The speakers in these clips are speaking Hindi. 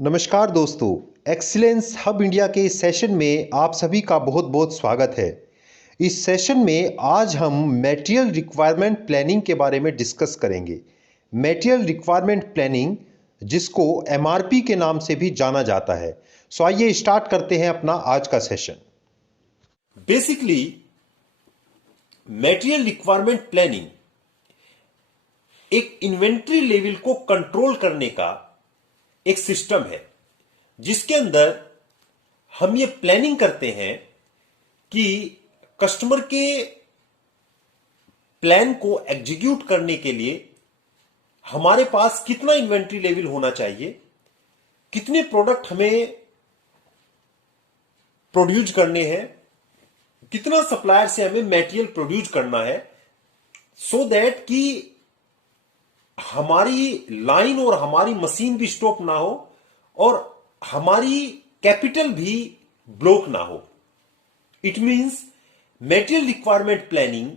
नमस्कार दोस्तों, एक्सीलेंस हब इंडिया के इस सेशन में आप सभी का बहुत बहुत स्वागत है। इस सेशन में आज हम मटेरियल रिक्वायरमेंट प्लानिंग के बारे में डिस्कस करेंगे। मटेरियल रिक्वायरमेंट प्लानिंग, जिसको एमआरपी के नाम से भी जाना जाता है। सो आइए स्टार्ट करते हैं अपना आज का session. Basically material requirement planning एक इन्वेंट्री लेवल को कंट्रोल करने का एक सिस्टम है, जिसके अंदर हम ये प्लानिंग करते हैं कि कस्टमर के प्लान को एग्जीक्यूट करने के लिए हमारे पास कितना इन्वेंट्री लेवल होना चाहिए, कितने प्रोडक्ट हमें प्रोड्यूस करने हैं, कितना सप्लायर से हमें मटेरियल प्रोड्यूस करना है, सो दैट कि हमारी लाइन और हमारी मशीन भी स्टॉप ना हो और हमारी कैपिटल भी ब्लॉक ना हो। It means material requirement planning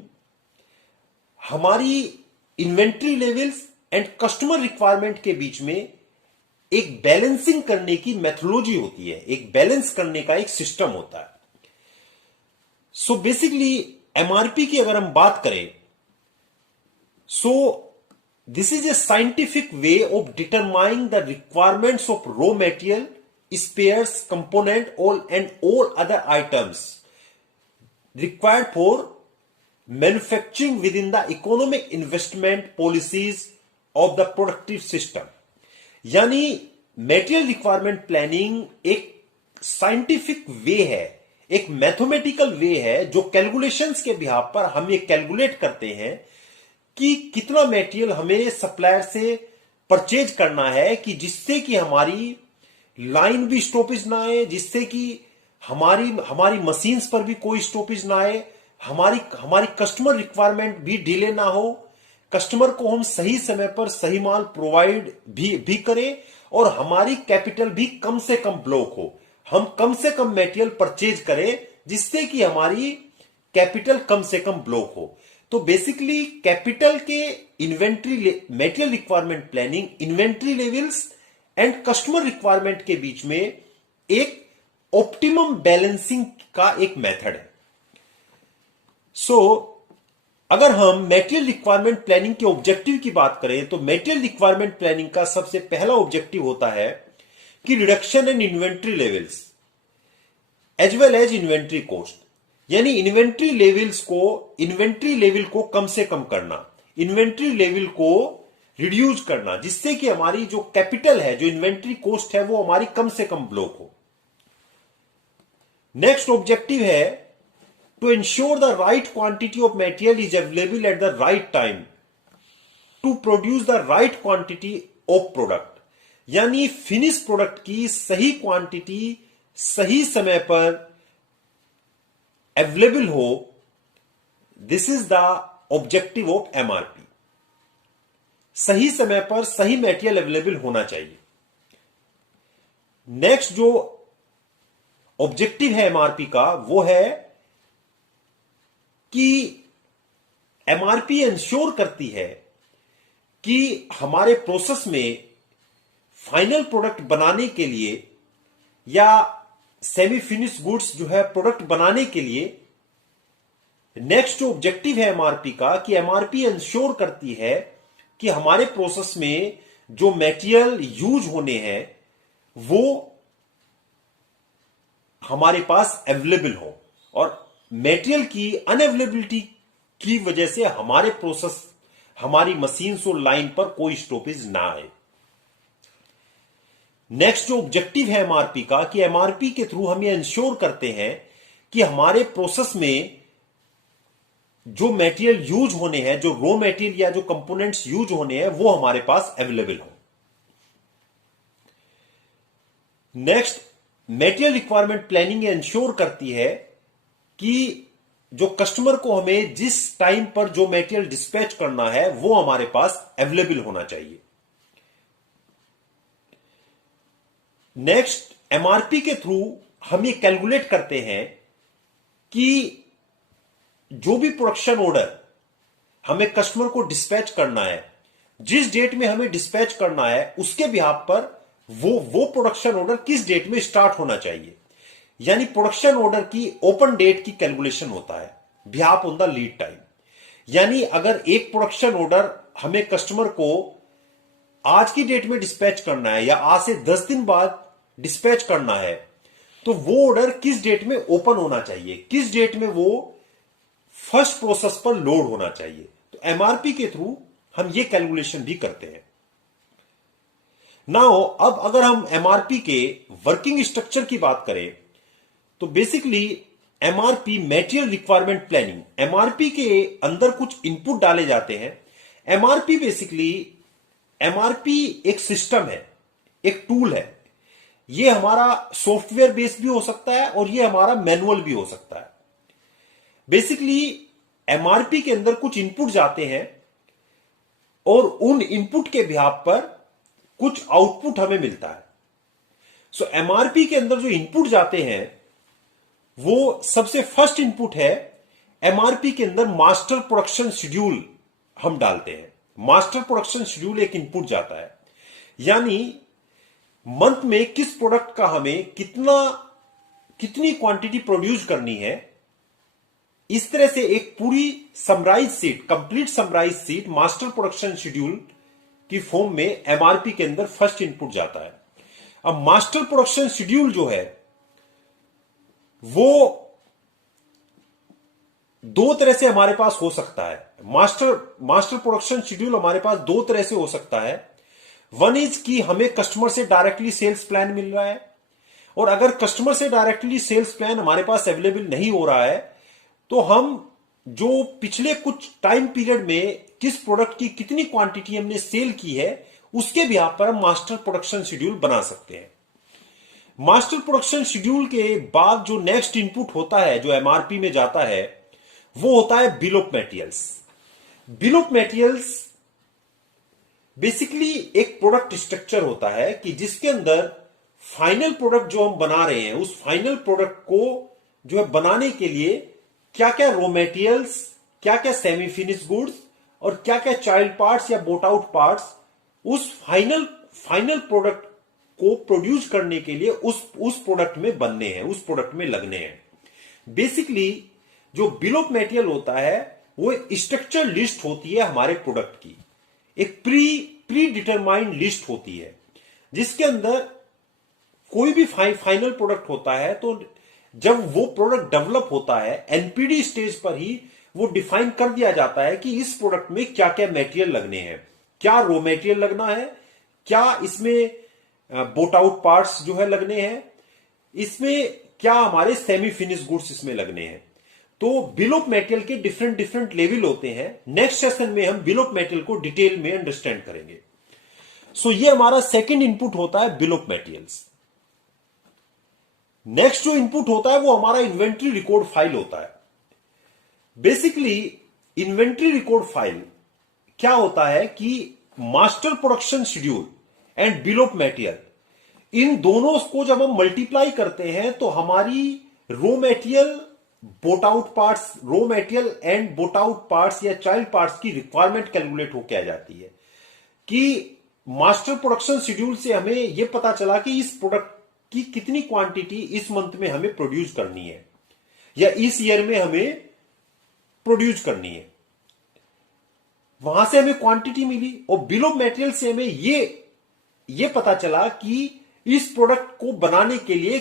हमारी inventory levels and customer requirement के बीच में एक बैलेंसिंग करने की मेथोलॉजी होती है, एक बैलेंस करने का एक सिस्टम होता है। सो बेसिकली एमआरपी की अगर हम बात करें, सो this is a scientific way of determining the requirements of raw material, spares, component, all other items required for manufacturing within the economic investment policies of the productive system। यानी मटेरियल रिक्वायरमेंट प्लानिंग एक साइंटिफिक वे है, एक मैथमेटिकल वे है, जो कैलकुलेशंस के बिहाफ पर हम ये कैलकुलेट करते हैं कि कितना मटेरियल हमें सप्लायर से परचेज करना है, कि जिससे कि हमारी लाइन भी स्टॉपेज ना आए, जिससे कि हमारी मशीन्स पर भी कोई स्टॉपेज ना आए, हमारी कस्टमर रिक्वायरमेंट भी डिले ना हो, कस्टमर को हम सही समय पर सही माल प्रोवाइड भी करें और हमारी कैपिटल भी कम से कम ब्लॉक हो, हम कम से कम मटेरियल परचेज करें जिससे कि हमारी कैपिटल कम से कम ब्लॉक हो। तो बेसिकली कैपिटल के inventory material requirement planning inventory levels and customer requirement के बीच में एक ऑप्टिमम बैलेंसिंग का एक मेथड है। सो अगर हम मटेरियल रिक्वायरमेंट प्लानिंग के ऑब्जेक्टिव की बात करें, तो मटेरियल रिक्वायरमेंट प्लानिंग का सबसे पहला ऑब्जेक्टिव होता है कि reduction in inventory levels as well as inventory cost, यानी इन्वेंट्री लेवल को कम से कम करना, इन्वेंट्री लेवल को रिड्यूस करना, जिससे कि हमारी जो कैपिटल है, जो इन्वेंट्री कॉस्ट है, वो हमारी कम से कम ब्लॉक हो। नेक्स्ट ऑब्जेक्टिव है to ensure the right quantity of material is available at the right time to produce the right quantity of product, यानी फिनिश प्रोडक्ट की सही क्वांटिटी सही समय पर अवेलेबल हो। This is the objective of MRP. सही समय पर सही मटेरियल अवेलेबल होना चाहिए। नेक्स्ट जो ऑब्जेक्टिव है एमआरपी का, वो है कि एमआरपी इंश्योर करती है कि हमारे प्रोसेस में फाइनल प्रोडक्ट बनाने के लिए या सेमी फिनिश गुड्स जो है प्रोडक्ट बनाने के लिए, नेक्स्ट जो ऑब्जेक्टिव है एमआरपी का, कि एमआरपी इंश्योर करती है कि हमारे प्रोसेस में जो मटेरियल यूज होने हैं वो हमारे पास अवेलेबल हो और मटेरियल की अनअवेलेबिलिटी की वजह से हमारे प्रोसेस, हमारी मशीन और लाइन पर कोई स्टॉपेज ना आए। नेक्स्ट जो ऑब्जेक्टिव है एमआरपी का, कि एमआरपी के थ्रू हम ये इंश्योर करते हैं कि हमारे प्रोसेस में जो मटेरियल यूज होने हैं, जो रॉ मटेरियल या जो कंपोनेंट्स यूज होने हैं, वो हमारे पास अवेलेबल हो। Next material requirement planning ensure करती है कि जो कस्टमर को हमें जिस टाइम पर जो मटेरियल डिस्पैच करना है वो हमारे पास अवेलेबल होना चाहिए। नेक्स्ट एमआरपी के थ्रू हम ये कैलकुलेट करते हैं कि जो भी प्रोडक्शन ऑर्डर हमें कस्टमर को डिस्पैच करना है, जिस डेट में हमें डिस्पैच करना है, उसके बिहाफ पर वो प्रोडक्शन ऑर्डर किस डेट में स्टार्ट होना चाहिए, यानी प्रोडक्शन ऑर्डर की ओपन डेट की कैलकुलेशन होता है behalf on the lead time. यानी अगर एक प्रोडक्शन ऑर्डर हमें कस्टमर को आज की डेट में डिस्पैच करना है या आज से 10 दिन बाद डिस्पैच करना है, तो वो ऑर्डर किस डेट में ओपन होना चाहिए, किस डेट में वो फर्स्ट प्रोसेस पर लोड होना चाहिए। तो एमआरपी के थ्रू हम ये कैलकुलेशन भी करते हैं। नाउ अब अगर हम एमआरपी के वर्किंग स्ट्रक्चर की बात करें तो basically MRP material requirement planning, MRP के अंदर कुछ इनपुट डाले जाते हैं। एमआरपी बेसिकली एमआरपी एक सिस्टम है, एक टूल है। ये हमारा सॉफ्टवेयर बेस्ड भी हो सकता है और ये हमारा मैनुअल भी हो सकता है। बेसिकली एमआरपी के अंदर कुछ इनपुट जाते हैं और उन इनपुट के बिहाफ पर कुछ आउटपुट हमें मिलता है। सो एमआरपी के अंदर जो इनपुट जाते हैं वो सबसे फर्स्ट इनपुट है, एमआरपी के अंदर मास्टर प्रोडक्शन शेड्यूल हम डालते हैं। मास्टर प्रोडक्शन शेड्यूल एक इनपुट जाता है, यानी मंथ में किस प्रोडक्ट का हमें कितनी क्वांटिटी प्रोड्यूस करनी है, इस तरह से एक पूरी summarise sheet, complete summarise sheet master production schedule की फॉर्म में एमआरपी के अंदर फर्स्ट इनपुट जाता है। अब मास्टर प्रोडक्शन शेड्यूल जो है वो दो तरह से हमारे पास हो सकता है। मास्टर प्रोडक्शन शेड्यूल हमारे पास दो तरह से हो सकता है। वन इज कि हमें कस्टमर से डायरेक्टली सेल्स प्लान मिल रहा है, और अगर कस्टमर से डायरेक्टली सेल्स प्लान हमारे पास अवेलेबल नहीं हो रहा है तो हम जो पिछले कुछ टाइम पीरियड में किस प्रोडक्ट की कितनी क्वांटिटी हमने सेल की है उसके बिहाफ पर हम मास्टर प्रोडक्शन शेड्यूल बना सकते हैं। मास्टर प्रोडक्शन शेड्यूल के बाद जो नेक्स्ट इनपुट होता है जो एमआरपी में जाता है वो होता है bill of materials. Bill of materials basically एक प्रोडक्ट स्ट्रक्चर होता है कि जिसके अंदर फाइनल प्रोडक्ट जो हम बना रहे हैं उस फाइनल प्रोडक्ट को जो है बनाने के लिए क्या क्या रॉ मटेरियल्स, क्या क्या सेमी फिनिश गुड्स और क्या क्या चाइल्ड पार्ट्स या बोट आउट पार्ट्स उस फाइनल प्रोडक्ट को प्रोड्यूस करने के लिए उस प्रोडक्ट में बनने हैं, उस प्रोडक्ट में लगने हैं। बेसिकली जो बिल ऑफ मटेरियल होता है वो एक स्ट्रक्चर लिस्ट होती है हमारे प्रोडक्ट की, एक प्री डिटरमाइंड लिस्ट होती है जिसके अंदर कोई भी फाइनल प्रोडक्ट होता है तो जब वो प्रोडक्ट डेवलप होता है एनपीडी स्टेज पर ही वो डिफाइन कर दिया जाता है कि इस प्रोडक्ट में क्या क्या मटेरियल लगने हैं, क्या रॉ मटेरियल लगना है, क्या इसमें बोट आउट पार्ट्स जो है लगने हैं, इसमें क्या हमारे सेमी फिनिश गुड्स इसमें लगने हैं। तो बिल ऑफ मटेरियल के डिफरेंट लेवल होते हैं। नेक्स्ट सेशन में हम बिल ऑफ मटेरियल को डिटेल में अंडरस्टैंड करेंगे। सो ये हमारा सेकंड इनपुट होता है बिल ऑफ मटेरियल्स। नेक्स्ट जो इनपुट होता है वो हमारा इन्वेंट्री रिकॉर्ड फाइल होता है। बेसिकली इन्वेंट्री रिकॉर्ड फाइल क्या होता है कि master production schedule and bill of material in दोनों को जब हम मल्टीप्लाई करते हैं तो हमारी raw material, boat out parts, raw material and boat out parts या चाइल्ड पार्ट्स की रिक्वायरमेंट कैलकुलेट होकर आ जाती है कि मास्टर प्रोडक्शन शेड्यूल से हमें यह पता चला कि इस प्रोडक्ट की कितनी क्वांटिटी इस मंथ में हमें प्रोड्यूस करनी है या इस ईयर में हमें प्रोड्यूस करनी है। वहां से हमें क्वांटिटी मिली और बिल ऑफ मटेरियल से हमें ये पता चला कि इस प्रोडक्ट को बनाने के लिए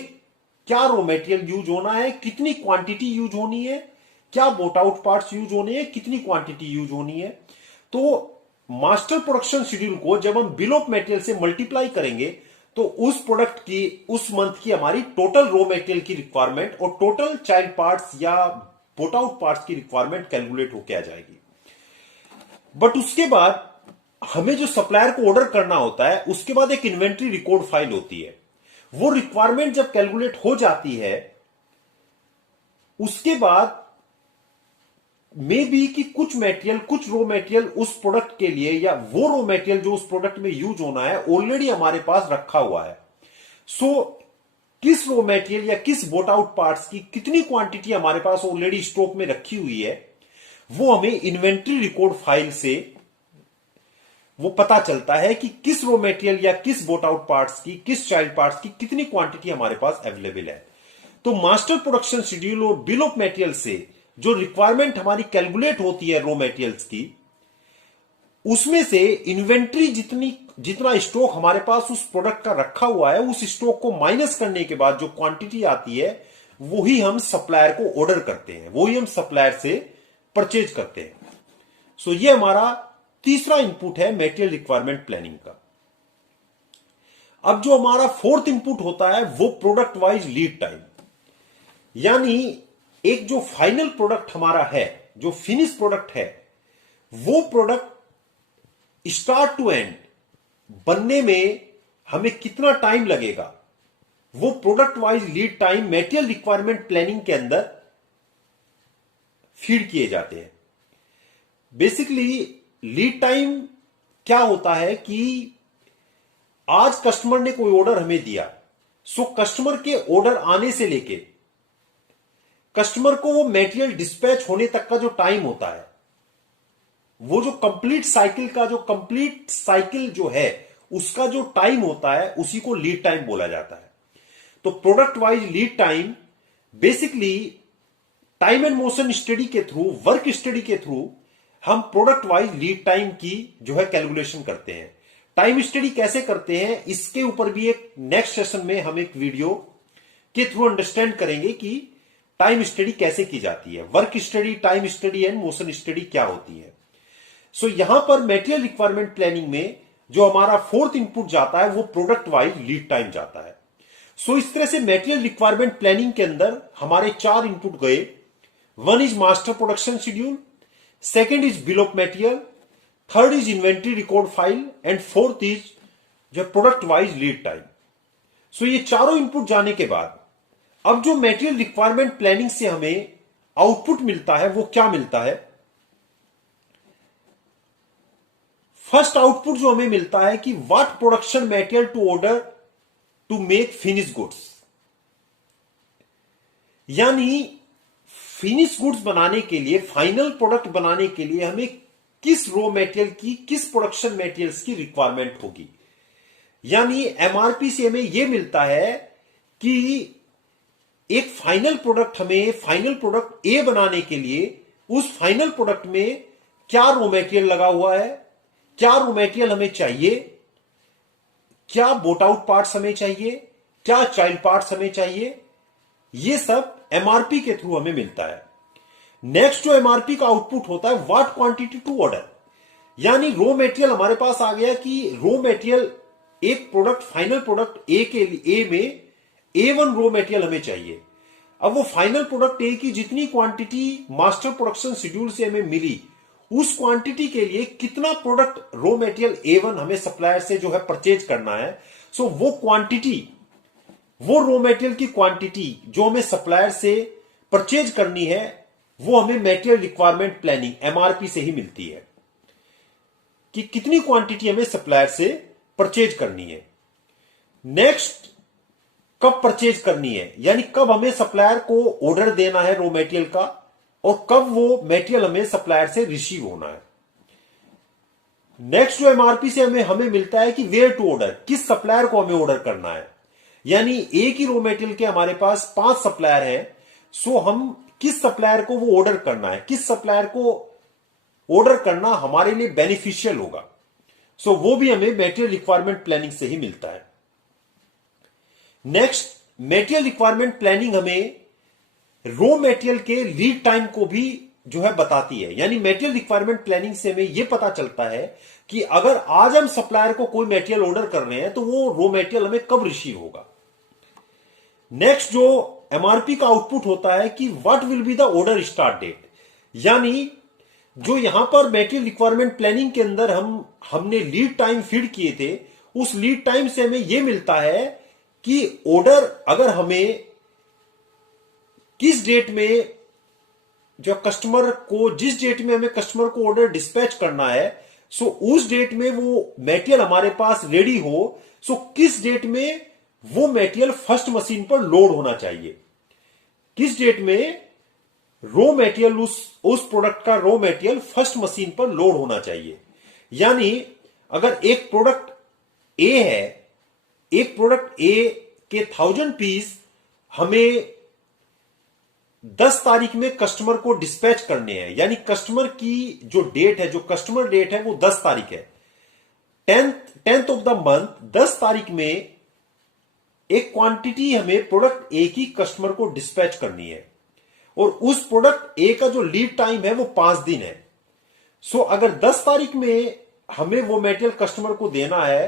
क्या रॉ मटेरियल यूज होना है, कितनी क्वांटिटी यूज होनी है, क्या बोट आउट पार्ट्स यूज होने हैं, कितनी क्वांटिटी यूज होनी है। तो मास्टर प्रोडक्शन शेड्यूल को जब हम बिल ऑफ मटेरियल से मल्टीप्लाई करेंगे तो उस प्रोडक्ट की उस मंथ की हमारी टोटल रॉ मटेरियल की रिक्वायरमेंट और टोटल चाइल्ड पार्ट्स या बोट आउट पार्ट्स की रिक्वायरमेंट कैलकुलेट होकर आ जाएगी। बट उसके बाद हमें जो सप्लायर को ऑर्डर करना होता है उसके बाद एक इन्वेंट्री रिकॉर्ड फाइल होती है। वो रिक्वायरमेंट जब कैलकुलेट हो जाती है उसके बाद मे बी कि कुछ रॉ मटेरियल उस प्रोडक्ट के लिए या वो रॉ मटेरियल जो उस प्रोडक्ट में यूज होना है ऑलरेडी हमारे पास रखा हुआ है। सो किस रॉ मटेरियल या किस बोट आउट पार्ट्स की कितनी क्वांटिटी हमारे पास ऑलरेडी स्टॉक में रखी हुई है वो हमें इन्वेंट्री रिकॉर्ड फाइल से वो पता चलता है कि किस रॉ मेटेरियल या किस बोट आउट पार्ट्स की, किस चाइल्ड पार्ट्स की कितनी क्वांटिटी हमारे पास अवेलेबल है। तो मास्टर प्रोडक्शन शेड्यूल और बिल ऑफ मटेरियल से जो रिक्वायरमेंट हमारी कैलकुलेट होती है रॉ मटेरियल्स की, उसमें से इन्वेंट्री जितना स्टॉक हमारे पास उस प्रोडक्ट का रखा हुआ है, उस स्टॉक को माइनस करने के बाद जो क्वांटिटी आती है वही हम सप्लायर को ऑर्डर करते हैं, वही हम सप्लायर से परचेज करते हैं। सो ये हमारा तीसरा इनपुट है मटेरियल रिक्वायरमेंट प्लानिंग का। अब जो हमारा फोर्थ इनपुट होता है वो प्रोडक्ट वाइज लीड टाइम, यानी एक जो फाइनल प्रोडक्ट हमारा है, जो फिनिश प्रोडक्ट है, वो प्रोडक्ट स्टार्ट टू एंड बनने में हमें कितना टाइम लगेगा, वो product wise lead time material requirement planning के अंदर फीड किए जाते हैं। बेसिकली लीड टाइम क्या होता है कि आज कस्टमर ने कोई ऑर्डर हमें दिया, सो कस्टमर के ऑर्डर आने से लेके कस्टमर को वो मटेरियल डिस्पैच होने तक का जो टाइम होता है, वो जो कंप्लीट साइकिल जो है उसका जो टाइम होता है, उसी को लीड टाइम बोला जाता है। तो product wise lead time basically time and motion study के थ्रू, वर्क स्टडी के थ्रू हम प्रोडक्ट वाइज लीड टाइम की जो है कैलकुलेशन करते हैं। टाइम स्टडी कैसे करते हैं, इसके ऊपर भी एक नेक्स्ट सेशन में हम एक वीडियो के थ्रू अंडरस्टैंड करेंगे कि टाइम स्टडी कैसे की जाती है, work study, time study and motion study क्या होती है। सो यहां पर मटेरियल रिक्वायरमेंट प्लानिंग में जो हमारा फोर्थ इनपुट जाता है वो प्रोडक्ट वाइज लीड टाइम जाता है। सो इस तरह से मटेरियल रिक्वायरमेंट प्लानिंग के अंदर हमारे 4 इनपुट गए। One is master production schedule, second is bill of material, third is inventory record file and fourth is जो प्रोडक्ट वाइज लीड टाइम। सो ये चारों इनपुट जाने के बाद अब जो मटेरियल रिक्वायरमेंट प्लानिंग से हमें आउटपुट मिलता है वो क्या मिलता है। फर्स्ट आउटपुट जो हमें मिलता है कि what production material to order to make finish goods, यानी फिनिश गुड्स बनाने के लिए, फाइनल प्रोडक्ट बनाने के लिए हमें किस रॉ मटेरियल की, किस प्रोडक्शन मटेरियल्स की रिक्वायरमेंट होगी। यानी एमआरपी से हमें यह मिलता है कि एक फाइनल प्रोडक्ट, हमें फाइनल प्रोडक्ट ए बनाने के लिए उस फाइनल प्रोडक्ट में क्या रॉ मटेरियल लगा हुआ है, क्या रॉ मटेरियल हमें चाहिए, क्या बोट आउट पार्ट्स हमें चाहिए, क्या चाइल्ड पार्ट्स हमें चाहिए, ये सब एमआरपी के थ्रू हमें मिलता है। नेक्स्ट जो एमआरपी का आउटपुट होता है व्हाट क्वांटिटी टू ऑर्डर, यानी रॉ मटेरियल हमारे पास आ गया कि रॉ मटेरियल एक प्रोडक्ट, फाइनल प्रोडक्ट ए के लिए, ए में A1 रॉ मटेरियल हमें चाहिए। अब वो फाइनल प्रोडक्ट ए की जितनी क्वांटिटी मास्टर प्रोडक्शन शेड्यूल से हमें मिली, उस क्वांटिटी के लिए कितना प्रोडक्ट रॉ मटेरियल A1 हमें सप्लायर से जो है परचेज करना है। सो वो क्वांटिटी, वो रॉ मटेरियल की क्वांटिटी जो हमें सप्लायर से परचेज करनी है, वो हमें मटेरियल रिक्वायरमेंट प्लानिंग एमआरपी से ही मिलती है कि कितनी क्वांटिटी हमें सप्लायर से परचेज करनी है। नेक्स्ट, कब परचेज करनी है, यानी कब हमें सप्लायर को ऑर्डर देना है रॉ मटेरियल का, और कब वो मटेरियल हमें सप्लायर से रिसीव होना है। नेक्स्ट जो एमआरपी से हमें मिलता है कि वेयर टू ऑर्डर, किस सप्लायर को हमें ऑर्डर करना है। यानी एक ही रॉ मटेरियल के हमारे पास 5 सप्लायर है, सो हम किस सप्लायर को वो ऑर्डर करना है, किस सप्लायर को ऑर्डर करना हमारे लिए बेनिफिशियल होगा। सो वो भी हमें मटेरियल रिक्वायरमेंट प्लानिंग से ही मिलता है। नेक्स्ट, मटेरियल रिक्वायरमेंट प्लानिंग हमें रॉ मटेरियल के लीड टाइम को भी जो है बताती है। यानी मटेरियल रिक्वायरमेंट प्लानिंग से हमें यह पता चलता है कि अगर आज हम सप्लायर को कोई मटेरियल ऑर्डर कर रहे हैं तो वो रॉ मटेरियल हमें कब रिसीव होगा। नेक्स्ट जो एमआरपी का आउटपुट होता है कि what will be the order start date, यानी जो यहां पर मटेरियल रिक्वायरमेंट प्लानिंग के अंदर हमने लीड टाइम फीड किए थे, उस लीड टाइम से हमें यह मिलता है कि ऑर्डर अगर हमें किस डेट में, जो कस्टमर को, जिस डेट में हमें कस्टमर को ऑर्डर डिस्पैच करना है, सो उस डेट में वो मटेरियल हमारे पास रेडी हो, सो किस डेट में वो मटेरियल फर्स्ट मशीन पर लोड होना चाहिए, किस डेट में रॉ मटेरियल, उस प्रोडक्ट का रॉ मटेरियल फर्स्ट मशीन पर लोड होना चाहिए। यानी अगर एक प्रोडक्ट ए है, एक प्रोडक्ट ए के 1000 पीस हमें 10 तारीख में कस्टमर को डिस्पैच करने हैं, यानी कस्टमर की जो डेट है, जो कस्टमर डेट है वो 10 तारीख है। 10th ऑफ द मंथ 10 तारीख में एक क्वांटिटी हमें प्रोडक्ट ए की कस्टमर को डिस्पैच करनी है और उस प्रोडक्ट ए का जो लीड टाइम है वो 5 दिन है। सो अगर 10 तारीख में हमें वो मटेरियल कस्टमर को देना है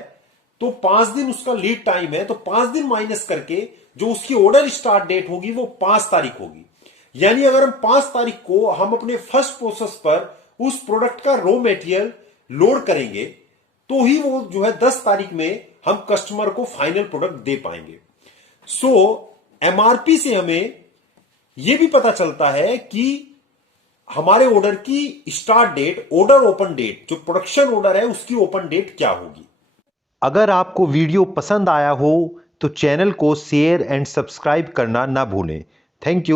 तो 5 दिन उसका लीड टाइम है, तो 5 दिन माइनस करके जो उसकी ऑर्डर स्टार्ट डेट होगी वो 5 तारीख होगी। यानी अगर हम 5 तारीख को हम अपने फर्स्ट प्रोसेस पर उस प्रोडक्ट का रॉ मटेरियल लोड करेंगे तो ही वो जो है 10 तारीख में हम कस्टमर को फाइनल प्रोडक्ट दे पाएंगे। सो एमआरपी से हमें यह भी पता चलता है कि हमारे ऑर्डर की start date, order open date, जो प्रोडक्शन ऑर्डर है उसकी ओपन डेट क्या होगी। अगर आपको वीडियो पसंद आया हो तो चैनल को शेयर एंड सब्सक्राइब करना ना भूलें। Thank you.